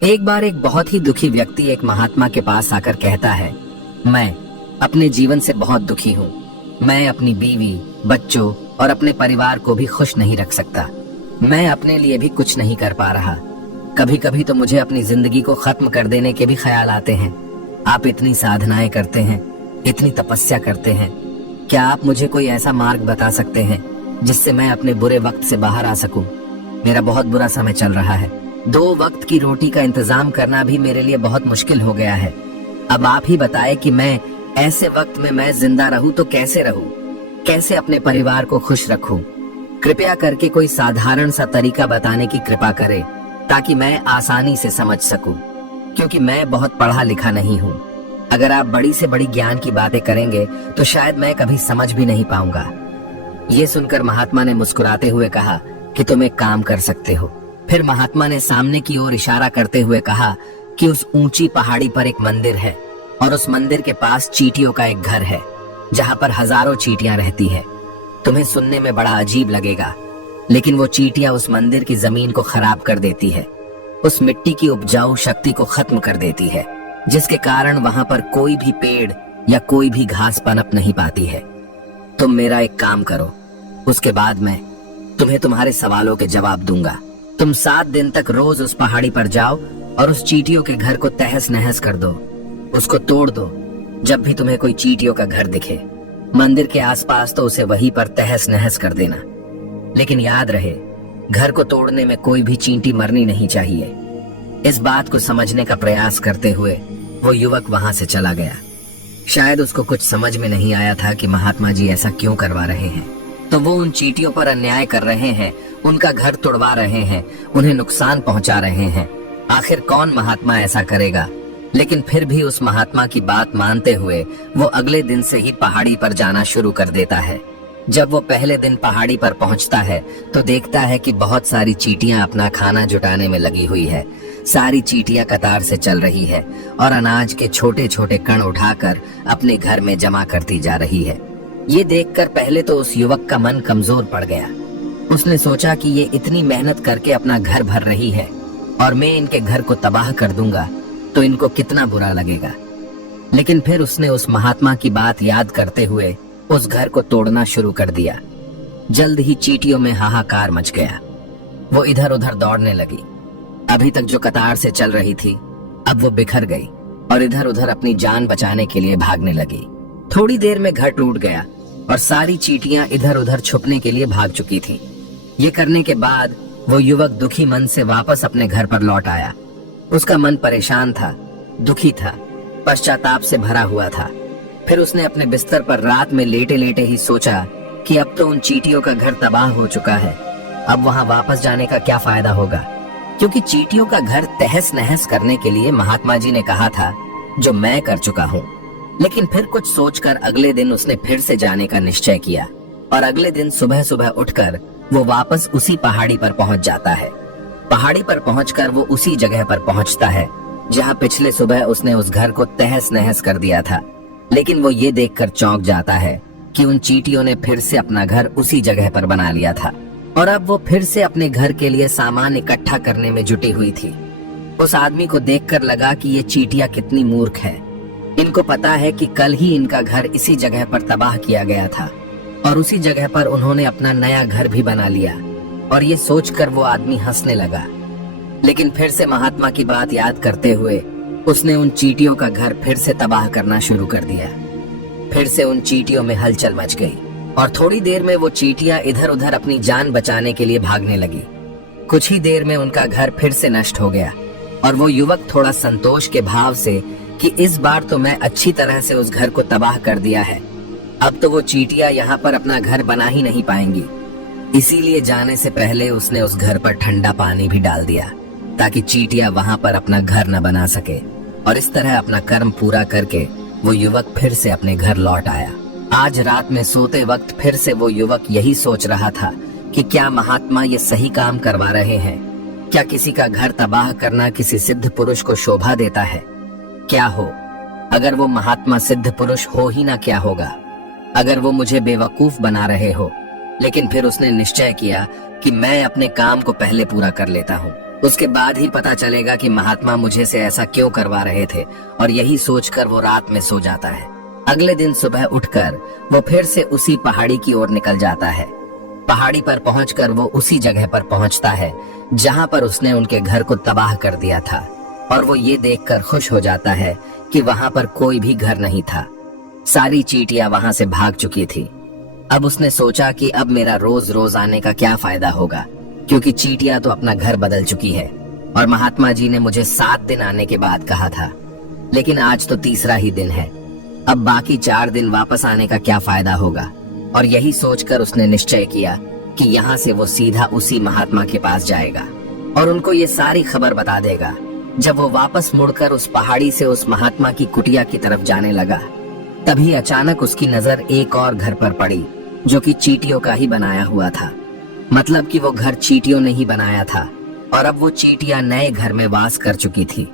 एक बार एक बहुत ही दुखी व्यक्ति एक महात्मा के पास आकर कहता है, मैं अपने जीवन से बहुत दुखी हूँ। मैं अपनी बीवी, बच्चों और अपने परिवार को भी खुश नहीं रख सकता। मैं अपने लिए भी कुछ नहीं कर पा रहा। कभी कभी तो मुझे अपनी जिंदगी को खत्म कर देने के भी ख्याल आते हैं। आप इतनी साधनाएं करते हैं, इतनी तपस्या करते हैं, क्या आप मुझे कोई ऐसा मार्ग बता सकते हैं जिससे मैं अपने बुरे वक्त से बाहर आ सकूं? मेरा बहुत बुरा समय चल रहा है। 2 वक्त की रोटी का इंतजाम करना भी मेरे लिए बहुत मुश्किल हो गया है। अब आप ही बताएं कि मैं ऐसे वक्त में मैं जिंदा रहूं तो कैसे रहूं? कैसे अपने परिवार को खुश रखूं? कृपया करके कोई साधारण सा तरीका बताने की कृपा करें ताकि मैं आसानी से समझ सकूं, क्योंकि मैं बहुत पढ़ा लिखा नहीं हूं। अगर आप बड़ी से बड़ी ज्ञान की बातें करेंगे तो शायद मैं कभी समझ भी नहीं पाऊंगा। ये सुनकर महात्मा ने मुस्कुराते हुए कहा कि तुम एक काम कर सकते हो। फिर महात्मा ने सामने की ओर इशारा करते हुए कहा कि उस ऊंची पहाड़ी पर एक मंदिर है और उस मंदिर के पास चींटियों का एक घर है जहां पर हजारों चींटियां रहती है। तुम्हें सुनने में बड़ा अजीब लगेगा, लेकिन वो चींटियां उस मंदिर की जमीन को खराब कर देती है, उस मिट्टी की उपजाऊ शक्ति को खत्म कर देती है, जिसके कारण वहां पर कोई भी पेड़ या कोई भी घास पनप नहीं पाती है। तुम मेरा एक काम करो, उसके बाद मैं तुम्हें तुम्हारे सवालों के जवाब दूंगा। तुम 7 दिन तक रोज उस पहाड़ी पर जाओ और उस चींटियों के घर को तहस नहस कर दो, उसको तोड़ दो। जब भी तुम्हें कोई चींटियों का घर दिखे मंदिर के आसपास तो उसे वहीं पर तहस नहस कर देना। लेकिन याद रहे, घर को तोड़ने में कोई भी चींटी मरनी नहीं चाहिए। इस बात को समझने का प्रयास करते हुए वो युवक वहां से चला गया। शायद उसको कुछ समझ में नहीं आया था कि महात्मा जी ऐसा क्यों करवा रहे हैं। तो वो उन चींटियों पर अन्याय कर रहे हैं, उनका घर तोड़वा रहे हैं, उन्हें नुकसान पहुंचा रहे हैं। आखिर कौन महात्मा ऐसा करेगा? लेकिन फिर भी उस महात्मा की बात मानते हुए वो अगले दिन से ही पहाड़ी पर जाना शुरू कर देता है। जब वो पहले दिन पहाड़ी पर पहुंचता है तो देखता है कि बहुत सारी चींटियां अपना खाना जुटाने में लगी हुई है। सारी चींटियां कतार से चल रही है और अनाज के छोटे छोटे कण उठाकर अपने घर में जमा करती जा रही है। ये देखकर पहले तो उस युवक का मन कमजोर पड़ गया। उसने सोचा कि ये इतनी मेहनत करके अपना घर भर रही है और मैं इनके घर को तबाह कर दूंगा तो इनको कितना बुरा लगेगा। लेकिन फिर उसने उस महात्मा की बात याद करते हुए उस घर को तोड़ना शुरू कर दिया। जल्द ही चींटियों में हाहाकार मच गया। वो इधर उधर दौड़ने लगी। अभी तक जो कतार से चल रही थी अब वो बिखर गई और इधर उधर अपनी जान बचाने के लिए भागने लगी। थोड़ी देर में घर टूट गया और सारी चींटियां इधर उधर छुपने के लिए भाग चुकी थी। ये करने के बाद वो युवक दुखी मन से वापस अपने घर पर लौट आया। उसका मन परेशान था, दुखी था, पश्चाताप से भरा हुआ था। फिर उसने अपने बिस्तर पर रात में लेटे लेटे ही सोचा कि अब तो उन चींटियों का घर तबाह हो चुका है, अब वहां वापस जाने का क्या फायदा होगा, क्योंकि चींटियों का घर तहस नहस करने के लिए महात्मा जी ने कहा था, जो मैं कर चुका हूँ। लेकिन फिर कुछ सोचकर अगले दिन उसने फिर से जाने का निश्चय किया और अगले दिन सुबह सुबह उठकर वो वापस उसी पहाड़ी पर पहुंच जाता है। पहाड़ी पर पहुंचकर वो उसी जगह पर पहुंचता है जहां पिछले सुबह उसने उस घर को तहस नहस कर दिया था। लेकिन वो ये देखकर चौंक जाता है कि उन चींटियों ने फिर से अपना घर उसी जगह पर बना लिया था और अब वो फिर से अपने घर के लिए सामान इकट्ठा करने में जुटी हुई थी। उस आदमी को देखकर लगा कि ये चींटियां कितनी मूर्ख है। इनको पता है कि कल ही इनका घर इसी जगह पर तबाह किया गया था और उसी जगह पर उन्होंने अपना नया घर भी बना लिया। और ये सोचकर वो आदमी हंसने लगा। लेकिन फिर से महात्मा की बात याद करते हुए उसने उन चींटियों का घर फिर से तबाह करना शुरू कर दिया। फिर से उन चींटियों में हलचल मच गई और थोड़ी देर में वो चींटियां इधर उधर अपनी जान बचाने के लिए भागने लगी। कुछ ही देर में उनका घर फिर से नष्ट हो गया और वो युवक थोड़ा संतोष के भाव से कि इस बार तो मैं अच्छी तरह से उस घर को तबाह कर दिया है, अब तो वो चींटियां यहाँ पर अपना घर बना ही नहीं पाएंगी। इसीलिए जाने से पहले उसने उस घर पर ठंडा पानी भी डाल दिया ताकि चींटियां वहां पर अपना घर न बना सके। और इस तरह अपना कर्म पूरा करके वो युवक फिर से अपने घर लौट आया। आज रात में सोते वक्त फिर से वो युवक यही सोच रहा था कि क्या महात्मा ये सही काम करवा रहे हैं? क्या किसी का घर तबाह करना किसी सिद्ध पुरुष को शोभा देता है? क्या हो अगर वो महात्मा सिद्ध पुरुष हो ही ना, क्या होगा अगर वो मुझे बेवकूफ बना रहे हो? लेकिन फिर उसने निश्चय किया कि मैं अपने काम को पहले पूरा कर लेता हूँ। उसके बाद ही पता चलेगा कि महात्मा मुझे से ऐसा क्यों करवा रहे थे, और यही सोचकर वो रात में सो जाता है। अगले दिन सुबह उठकर वो फिर से उसी पहाड़ी की ओर निकल जाता है। पहाड़ी पर पहुंचकर वो उसी जगह पर पहुंचता है जहां पर उसने उनके घर को तबाह कर दिया था, और वो ये देखकर खुश हो जाता है कि वहां पर कोई भी घर नहीं था। सारी चींटियां वहां से भाग चुकी थी। अब उसने सोचा कि अब मेरा रोज रोज आने का क्या फायदा होगा, क्योंकि चींटियां तो अपना घर बदल चुकी है, और महात्मा जी ने मुझे 7 दिन आने के बाद कहा था, लेकिन आज तो तीसरा ही दिन है। अब बाकी 4 दिन वापस आने का क्या फायदा होगा। और यही सोचकर उसने निश्चय किया कि यहाँ से वो सीधा उसी महात्मा के पास जाएगा और उनको ये सारी खबर बता देगा। जब वो वापस मुड़कर उस पहाड़ी से उस महात्मा की कुटिया की तरफ जाने लगा, तभी अचानक उसकी नजर एक और घर पर पड़ी जो कि चींटियों का ही बनाया हुआ था। मतलब कि वो घर चींटियों ने ही बनाया था, और अब वो चींटियां नए घर में वास कर चुकी थी।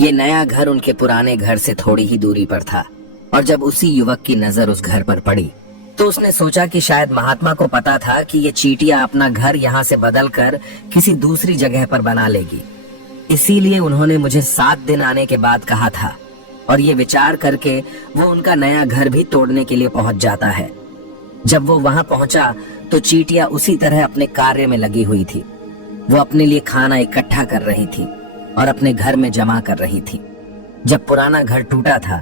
ये नया घर उनके पुराने घर से थोड़ी ही दूरी पर था, और जब उसी युवक की नजर उस घर पर पड़ी तो उसने सोचा कि शायद महात्मा को पता था कि ये चींटियां अपना घर यहाँ से बदलकर किसी दूसरी जगह पर बना लेगी, इसीलिए उन्होंने मुझे 7 दिन आने के बाद कहा था। और ये विचार करके वो उनका नया घर भी तोड़ने के लिए पहुंच जाता है। जब वो वहां पहुंचा तो चींटियां उसी तरह अपने कार्य में लगी हुई थी। वो अपने लिए खाना इकट्ठा कर रही थी और अपने घर में जमा कर रही थी। जब पुराना घर टूटा था,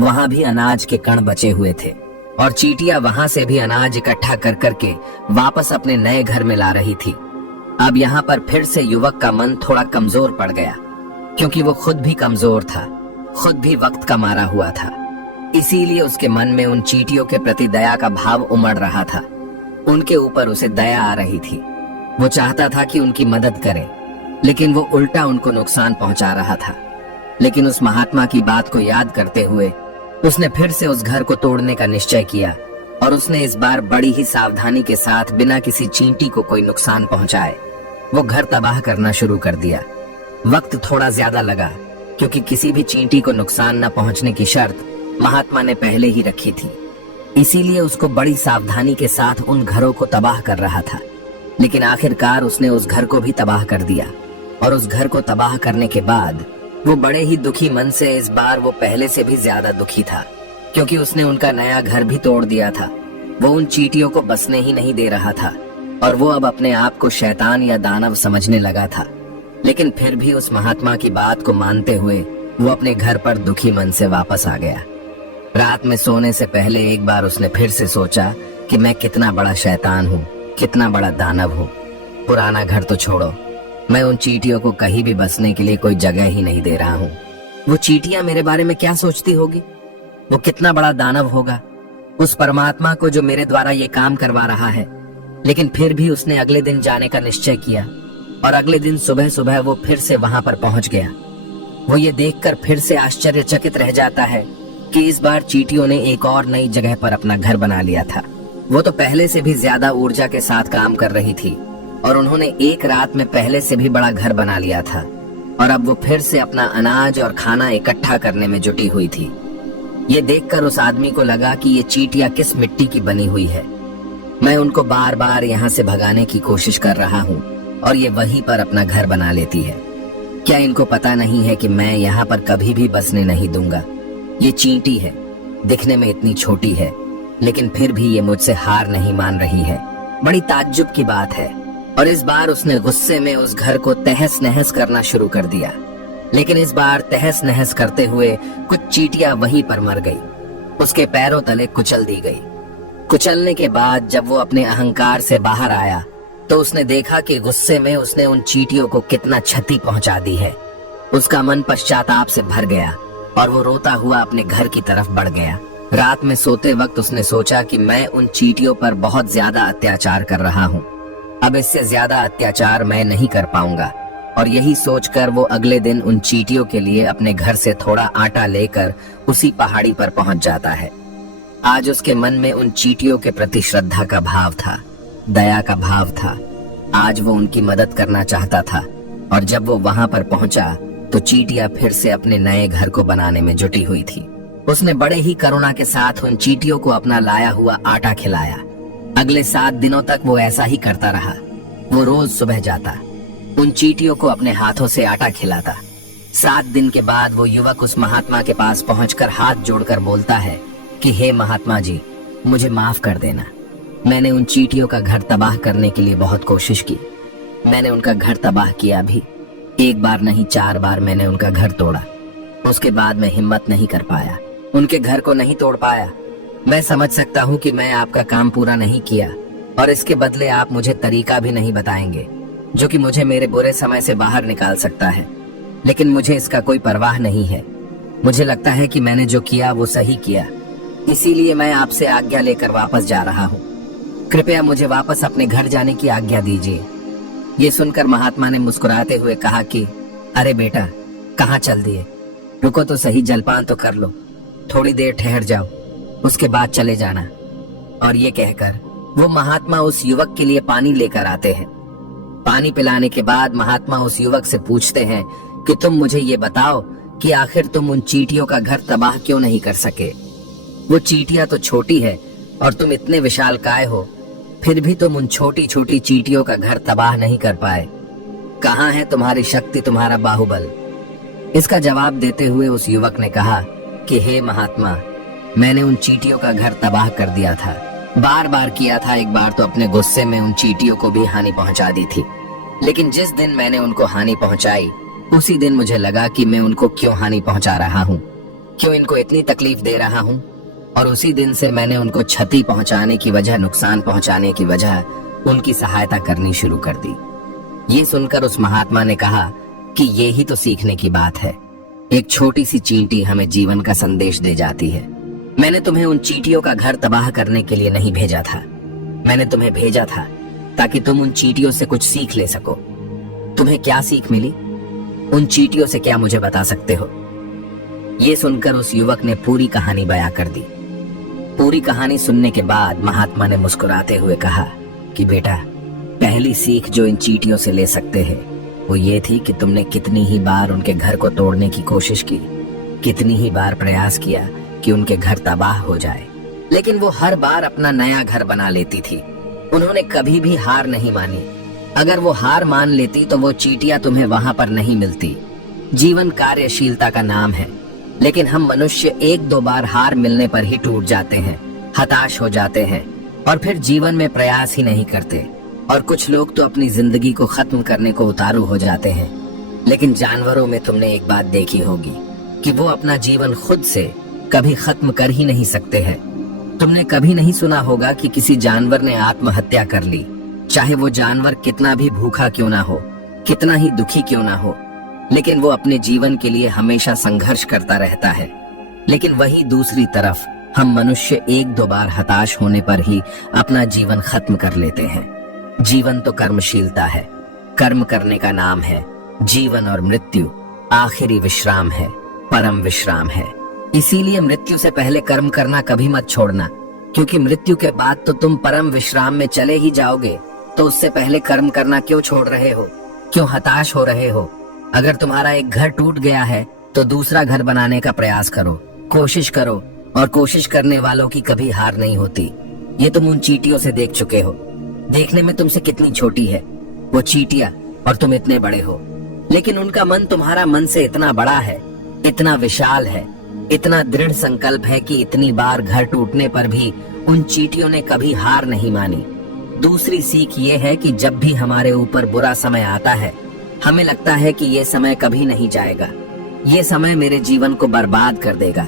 वहां भी अनाज के कण बचे हुए थे, और चींटियां वहां से भी अनाज इकट्ठा कर करके वापस अपने नए घर में ला रही थी। अब यहाँ पर फिर से युवक का मन थोड़ा कमजोर पड़ गया, क्योंकि वो खुद भी कमजोर था, खुद भी वक्त का मारा हुआ था। इसीलिए उसके मन में उन चींटियों के प्रति दया का भाव उमड़ रहा था। उनके ऊपर उसे दया आ रही थी। वो चाहता था कि उनकी मदद करे, लेकिन वो उल्टा उनको नुकसान पहुंचा रहा था। लेकिन उस महात्मा की बात को याद करते हुए उसने फिर से उस घर को तोड़ने का निश्चय किया, और उसने इस बार बड़ी ही सावधानी के साथ बिना किसी चींटी को कोई नुकसान पहुंचाए वो घर तबाह करना शुरू कर दिया। वक्त थोड़ा ज्यादा लगा, क्योंकि किसी भी चींटी को नुकसान न पहुंचने की शर्त महात्मा ने पहले ही रखी थी। इसीलिए उसको बड़ी सावधानी के साथ उन घरों को तबाह कर रहा था। लेकिन आखिरकार उसने उस घर को भी तबाह कर दिया, और उस घर को तबाह करने के बाद वो बड़े ही दुखी मन से, इस बार वो पहले से भी ज्यादा दुखी था, क्योंकि उसने उनका नया घर भी तोड़ दिया था। वो उन चींटियों को बसने ही नहीं दे रहा था, और वो अब अपने आप को शैतान या दानव समझने लगा था। लेकिन फिर भी उस महात्मा की बात को मानते हुए वो अपने घर पर दुखी मन से वापस आ गया। रात में सोने से पहले एक बार उसने फिर से सोचा कि मैं कितना बड़ा शैतान हूँ, कितना बड़ा दानव हूँ। पुराना घर तो छोड़ो, मैं उन चींटियों को कहीं भी बसने के लिए कोई जगह ही नहीं दे रहा हूँ। वो चींटियां मेरे बारे में क्या सोचती होगी? वो कितना बड़ा दानव होगा उस परमात्मा को जो मेरे द्वारा ये काम करवा रहा है। लेकिन फिर भी उसने अगले दिन जाने का निश्चय किया, और अगले दिन सुबह सुबह वो फिर से वहां पर पहुंच गया। वो ये देखकर फिर से आश्चर्यचकित रह जाता है कि इस बार चींटियों ने एक और नई जगह पर अपना घर बना लिया था। वो तो पहले से भी ज्यादा ऊर्जा के साथ काम कर रही थी, और उन्होंने एक रात में पहले से भी बड़ा घर बना लिया था, और अब वो फिर से अपना अनाज और खाना इकट्ठा करने में जुटी हुई थी। ये देखकर उस आदमी को लगा कि ये चींटियां किस मिट्टी की बनी हुई है। मैं उनको बार बार यहाँ से भगाने की कोशिश कर रहा हूँ, और ये वहीं पर अपना घर बना लेती है। क्या इनको पता नहीं है कि मैं यहाँ पर कभी भी बसने नहीं दूंगा? ये चींटी है, दिखने में इतनी छोटी है, लेकिन फिर भी ये मुझसे हार नहीं मान रही है। बड़ी ताज्जुब की बात है। और इस बार उसने गुस्से में उस घर को तहस नहस करना शुरू कर दिया। लेकिन इस बार तहस नहस करते हुए कुछ चींटियां वहीं पर मर गई, उसके पैरों तले कुचल दी गई। कुचलने के बाद जब वो अपने अहंकार से बाहर आया तो उसने देखा कि गुस्से में उसने उन चींटियों को कितना क्षति पहुंचा दी है। उसका मन पश्चाताप से भर गया, और वो रोता हुआ अपने घर की तरफ बढ़ गया। रात में सोते वक्त उसने सोचा कि मैं उन चींटियों पर बहुत ज्यादा अत्याचार कर रहा हूँ, अब इससे ज्यादा अत्याचार मैं नहीं कर पाऊंगा। और यही सोचकर वो अगले दिन उन चींटियों के लिए अपने घर से थोड़ा आटा लेकर उसी पहाड़ी पर पहुंच जाता है। आज उसके मन में उन चींटियों के प्रति श्रद्धा का भाव था, दया का भाव था। आज वो उनकी मदद करना चाहता था, और जब वो वहां पर पहुंचा तो चींटियां फिर से अपने नए घर को बनाने में जुटी हुई थी। उसने बड़े ही करुणा के साथ उन चींटियों को अपना लाया हुआ आटा खिलाया। अगले 7 दिनों तक वो ऐसा ही करता रहा। वो रोज सुबह जाता, उन चींटियों को अपने हाथों से आटा खिलाता। 7 दिन के बाद वो युवक उस महात्मा के पास पहुंचकर हाथ जोड़कर बोलता है कि हे महात्मा जी, मुझे माफ कर देना। मैंने उन चींटियों का घर तबाह करने के लिए बहुत कोशिश की। मैंने उनका घर तबाह किया भी। 1 बार नहीं 4 बार मैंने उनका घर तोड़ा। उसके बाद मैं हिम्मत नहीं कर पाया, उनके घर को नहीं तोड़ पाया। मैं समझ सकता हूँ कि मैं आपका काम पूरा नहीं किया और इसके बदले आप मुझे तरीका भी नहीं बताएंगे जो कि मुझे मेरे बुरे समय से बाहर निकाल सकता है, लेकिन मुझे इसका कोई परवाह नहीं है। मुझे लगता है कि मैंने जो किया वो सही किया, इसीलिए मैं आपसे आज्ञा लेकर वापस जा रहा हूँ। कृपया मुझे वापस अपने घर जाने की आज्ञा दीजिए। ये सुनकर महात्मा ने मुस्कुराते हुए कहा कि अरे बेटा, कहाँ चल दिए? रुको तो सही, जलपान तो कर लो, थोड़ी देर ठहर जाओ, उसके बाद चले जाना। और ये कहकर वो महात्मा उस युवक के लिए पानी लेकर आते हैं। पानी पिलाने के बाद महात्मा उस युवक से पूछते हैं कि तुम मुझे ये बताओ कि आखिर तुम उन चींटियों का घर तबाह क्यों नहीं कर सके? वो चींटियां तो छोटी है और तुम इतने विशालकाय हो, फिर भी तुम उन छोटी छोटी चींटियों का घर तबाह नहीं कर पाए। कहाँ है तुम्हारी शक्ति, तुम्हारा बाहुबल? इसका जवाब देते हुए उस युवक ने कहा कि हे महात्मा, मैंने उन चींटियों का घर तबाह कर दिया था, बार बार किया था। एक बार तो अपने गुस्से में उन चींटियों को भी हानि पहुंचा दी थी, लेकिन जिस दिन मैंने उनको हानि पहुंचाई उसी दिन मुझे लगा कि मैं उनको क्यों हानि पहुंचा रहा हूँ, क्यों इनको इतनी तकलीफ दे रहा हूँ, और उसी दिन से मैंने उनको क्षति पहुंचाने की वजह, नुकसान पहुंचाने की वजह उनकी सहायता करनी शुरू कर दी। ये सुनकर उस महात्मा ने कहा कि ये ही तो सीखने की बात है। एक छोटी सी चींटी हमें जीवन का संदेश दे जाती है। मैंने तुम्हें उन चींटियों का घर तबाह करने के लिए नहीं भेजा था, मैंने तुम्हें भेजा था ताकि तुम उन चींटियों से कुछ सीख ले सको। तुम्हें क्या सीख मिली? उन चींटियों से क्या मुझे बता सकते हो? ये सुनकर उस युवक ने पूरी कहानी बयां कर दी। पूरी कहानी सुनने के बाद महात्मा ने मुस्कुराते हुए कहा कि बेटा, पहली सीख जो इन चींटियों से ले सकते हैं वो ये थी कि तुमने कितनी ही बार उनके घर को तोड़ने की कोशिश की, कितनी ही बार प्रयास किया कि उनके घर तबाह हो जाए, लेकिन वो हर बार अपना नया घर बना लेती थी। उन्होंने कभी भी हार नहीं मानी। अगर वो हार मान लेती तो वो चींटियां तुम्हें वहां पर नहीं मिलती। जीवन कार्यशीलता का नाम है, लेकिन हम मनुष्य 1-2 बार हार मिलने पर ही टूट जाते हैं, हताश हो जाते हैं और फिर जीवन में प्रयास ही नहीं करते। और कुछ लोग तो अपनी जिंदगी को खत्म करने को उतारू हो जाते हैं। लेकिन जानवरों में तुमने एक बात देखी होगी कि वो अपना जीवन खुद से कभी खत्म कर ही नहीं सकते हैं। तुमने कभी नहीं सुना होगा कि किसी जानवर ने आत्महत्या कर ली, चाहे वो जानवर कितना भी भूखा क्यों ना हो, कितना ही दुखी क्यों ना हो, लेकिन वो अपने जीवन के लिए हमेशा संघर्ष करता रहता है। लेकिन वही दूसरी तरफ हम मनुष्य 1-2 बार हताश होने पर ही अपना जीवन खत्म कर लेते हैं। जीवन तो कर्मशीलता है, कर्म करने का नाम है। जीवन और मृत्यु आखिरी विश्राम है, परम विश्राम है। इसीलिए मृत्यु से पहले कर्म करना कभी मत छोड़ना, क्योंकि मृत्यु के बाद तो तुम परम विश्राम में चले ही जाओगे। तो उससे पहले कर्म करना क्यों छोड़ रहे हो? क्यों हताश हो रहे हो? अगर तुम्हारा एक घर टूट गया है तो दूसरा घर बनाने का प्रयास करो, कोशिश करो, और कोशिश करने वालों की कभी हार नहीं होती। ये तुम उन चींटियों से देख चुके हो। देखने में तुमसे कितनी छोटी है वो चींटियां और तुम इतने बड़े हो, लेकिन उनका मन तुम्हारा मन से इतना बड़ा है, इतना विशाल है, इतना दृढ़ संकल्प है कि इतनी बार घर टूटने पर भी उन चींटियों ने कभी हार नहीं मानी। दूसरी सीख ये है कि जब भी हमारे ऊपर बुरा समय आता है, हमें लगता है कि ये समय कभी नहीं जाएगा, ये समय मेरे जीवन को बर्बाद कर देगा,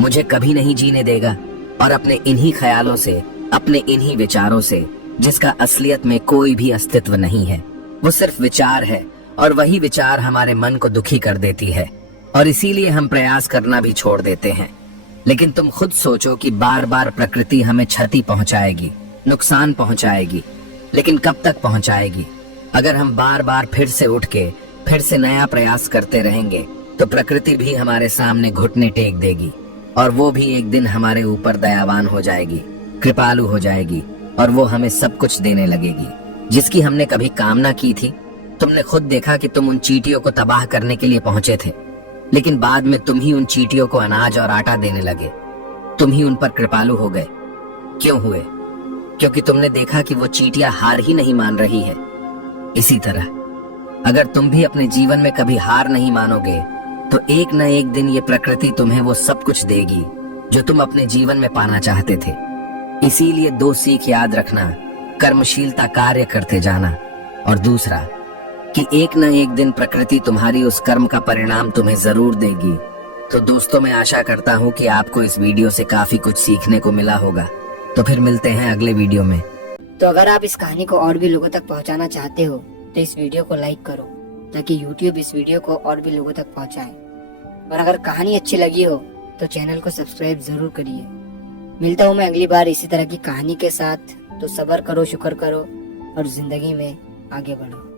मुझे कभी नहीं जीने देगा, और अपने इन्हीं ख्यालों से, अपने इन्हीं विचारों से, जिसका असलियत में कोई भी अस्तित्व नहीं है, वो सिर्फ विचार है, और वही विचार हमारे मन को दुखी कर देती है, और इसीलिए हम प्रयास करना भी छोड़ देते हैं। लेकिन तुम खुद सोचो कि बार बार प्रकृति हमें क्षति पहुंचाएगी, नुकसान पहुंचाएगी, लेकिन कब तक पहुंचाएगी? अगर हम बार बार फिर से उठ के फिर से नया प्रयास करते रहेंगे तो प्रकृति भी हमारे सामने घुटने टेक देगी, और वो भी एक दिन हमारे ऊपर दयावान हो जाएगी, कृपालु हो जाएगी, और वो हमें सब कुछ देने लगेगी जिसकी हमने कभी कामना की थी। तुमने खुद देखा कि तुम उन चींटियों को तबाह करने के लिए पहुंचे थे, लेकिन बाद में तुम ही उन चींटियों को अनाज और आटा देने लगे, तुम ही उन पर कृपालु हो गए। क्यों हुए? क्योंकि तुमने देखा कि वो चींटियां हार ही नहीं मान रही है। इसी तरह अगर तुम भी अपने जीवन में कभी हार नहीं मानोगे तो एक न एक दिन ये प्रकृति तुम्हें वो सब कुछ देगी जो तुम अपने जीवन में पाना चाहते थे। इसीलिए 2 सीख याद रखना, कर्मशीलता कार्य करते जाना, और दूसरा कि एक न एक दिन प्रकृति तुम्हारी उस कर्म का परिणाम तुम्हें जरूर देगी। तो दोस्तों, मैं आशा करता हूँ कि आपको इस वीडियो से काफी कुछ सीखने को मिला होगा। तो फिर मिलते हैं अगले वीडियो में। तो अगर आप इस कहानी को और भी लोगों तक पहुंचाना चाहते हो तो इस वीडियो को लाइक करो ताकि YouTube इस वीडियो को और भी लोगों तक पहुंचाए। और अगर कहानी अच्छी लगी हो तो चैनल को सब्सक्राइब जरूर करिए। मिलता हूँ मैं अगली बार इसी तरह की कहानी के साथ। तो सब्र करो, शुक्र करो और जिंदगी में आगे बढ़ो।